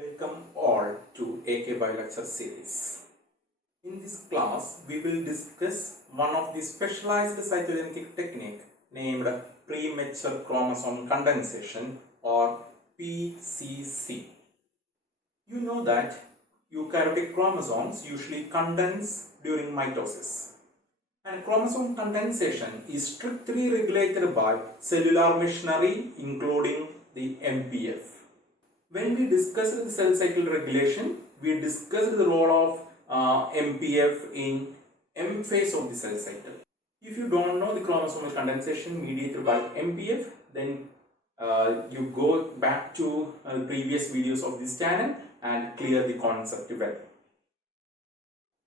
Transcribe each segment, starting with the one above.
Welcome all to AK Bio Lecture series. In this class, we will discuss one of the specialized cytogenetic technique named Premature Chromosome Condensation or PCC. You know that eukaryotic chromosomes usually condense during mitosis. And chromosome condensation is strictly regulated by cellular machinery including the MPF. When we discussed the cell cycle regulation, we discussed the role of MPF in M phase of the cell cycle. If you don't know the chromosomal condensation mediated by MPF, then you go back to previous videos of this channel and clear the concept well.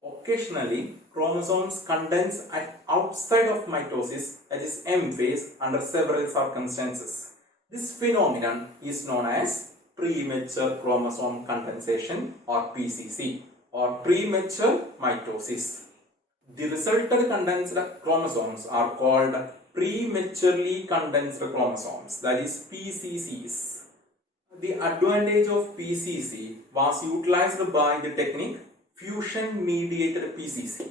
Occasionally, chromosomes condense outside of mitosis, that is M phase, under several circumstances. This phenomenon is known as premature chromosome condensation or PCC or premature mitosis. The resultant condensed chromosomes are called prematurely condensed chromosomes, that is PCCs. The advantage of PCC was utilized by the technique fusion mediated PCC.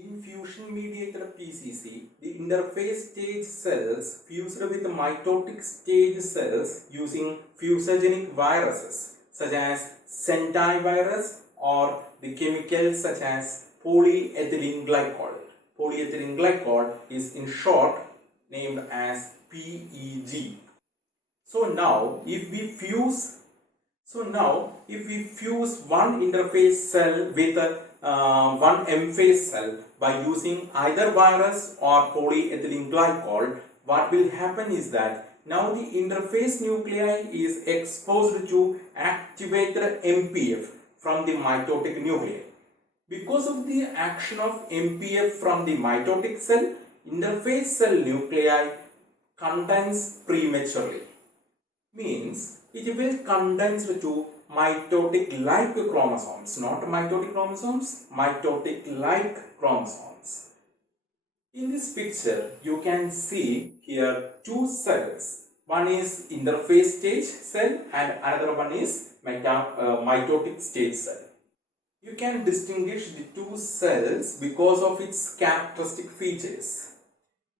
In fusion mediated PCC, the interphase stage cells fused with mitotic stage cells using fusogenic viruses such as centivirus or the chemicals such as polyethylene glycol. Polyethylene glycol is in short named as PEG. So now if we fuse one interphase cell with one M phase cell by using either virus or polyethylene glycol, what will happen is that now the interphase nuclei is exposed to activated MPF from the mitotic nuclei. Because of the action of MPF from the mitotic cell, interphase cell nuclei condense prematurely. Means it will condense to mitotic-like chromosomes, not mitotic chromosomes, mitotic-like chromosomes. In this picture, you can see here two cells. One is interphase stage cell and another one is mitotic stage cell. You can distinguish the two cells because of its characteristic features.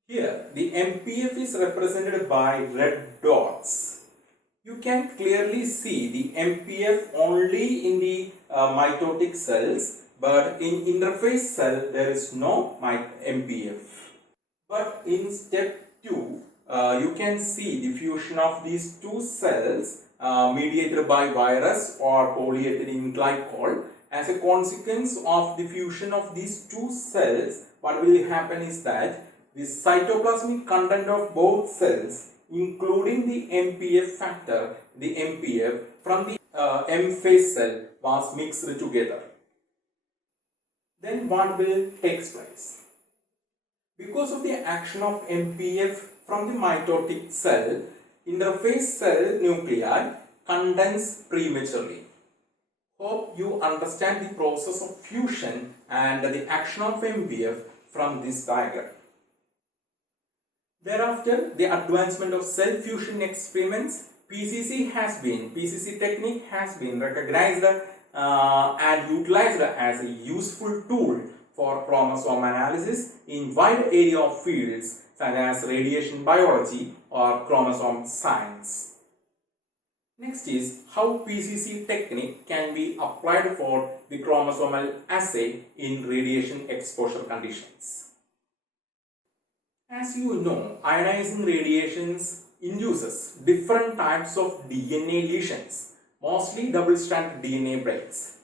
Here, the MPF is represented by red dots. You can clearly see the MPF only in the mitotic cells, but in interphase cell there is no MPF. But in step 2, you can see the fusion of these two cells mediated by virus or polyethylene glycol. As a consequence of the fusion of these two cells, what will happen is that the cytoplasmic content of both cells, including the MPF factor, the MPF from the M phase cell was mixed together. Then what will take place? Because of the action of MPF from the mitotic cell, interphase cell nuclei condense prematurely. Hope you understand the process of fusion and the action of MPF from this diagram. Thereafter, the advancement of cell fusion experiments, PCC technique has been recognized and utilized as a useful tool for chromosome analysis in wide area of fields such as radiation biology or chromosome science. Next is how PCC technique can be applied for the chromosomal assay in radiation exposure conditions. As you know, ionizing radiations induces different types of DNA lesions, mostly double-stranded DNA breaks.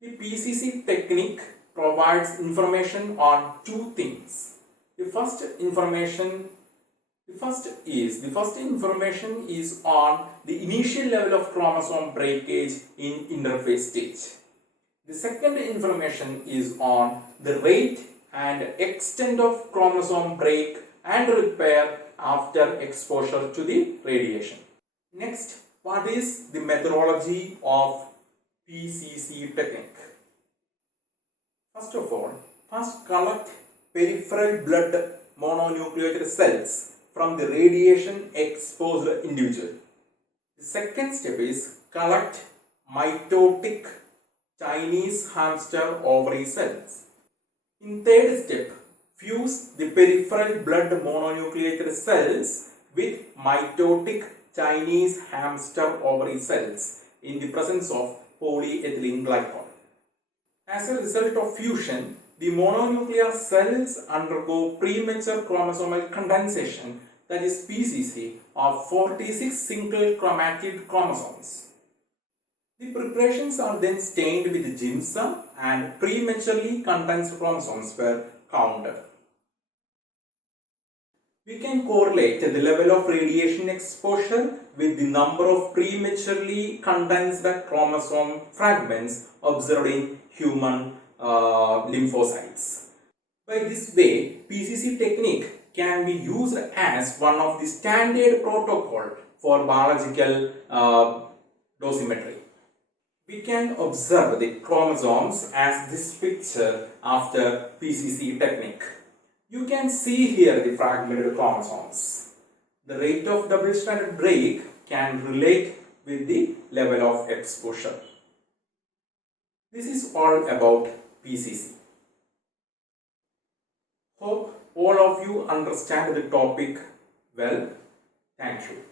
The PCC technique provides information on two things. The first information is on the initial level of chromosome breakage in interphase stage. The second information is on the rate and extent of chromosome break and repair after exposure to the radiation. Next, what is the methodology of PCC technique? First of all, collect peripheral blood mononucleated cells from the radiation exposed individual. The second step is collect mitotic Chinese hamster ovary cells. In third step, fuse the peripheral blood mononucleated cells with mitotic Chinese hamster ovary cells in the presence of polyethylene glycol. As a result of fusion, the mononuclear cells undergo premature chromosomal condensation, that is PCC, of 46 single chromatid chromosomes. The preparations are then stained with ginseng and prematurely condensed chromosomes were counted. We can correlate the level of radiation exposure with the number of prematurely condensed chromosome fragments observed in human lymphocytes. By this way, PCC technique can be used as one of the standard protocol for biological dosimetry. We can observe the chromosomes as this picture after PCC technique. You can see here the fragmented chromosomes. The rate of double-stranded break can relate with the level of exposure. This is all about PCC. Hope all of you understand the topic well. Thank you.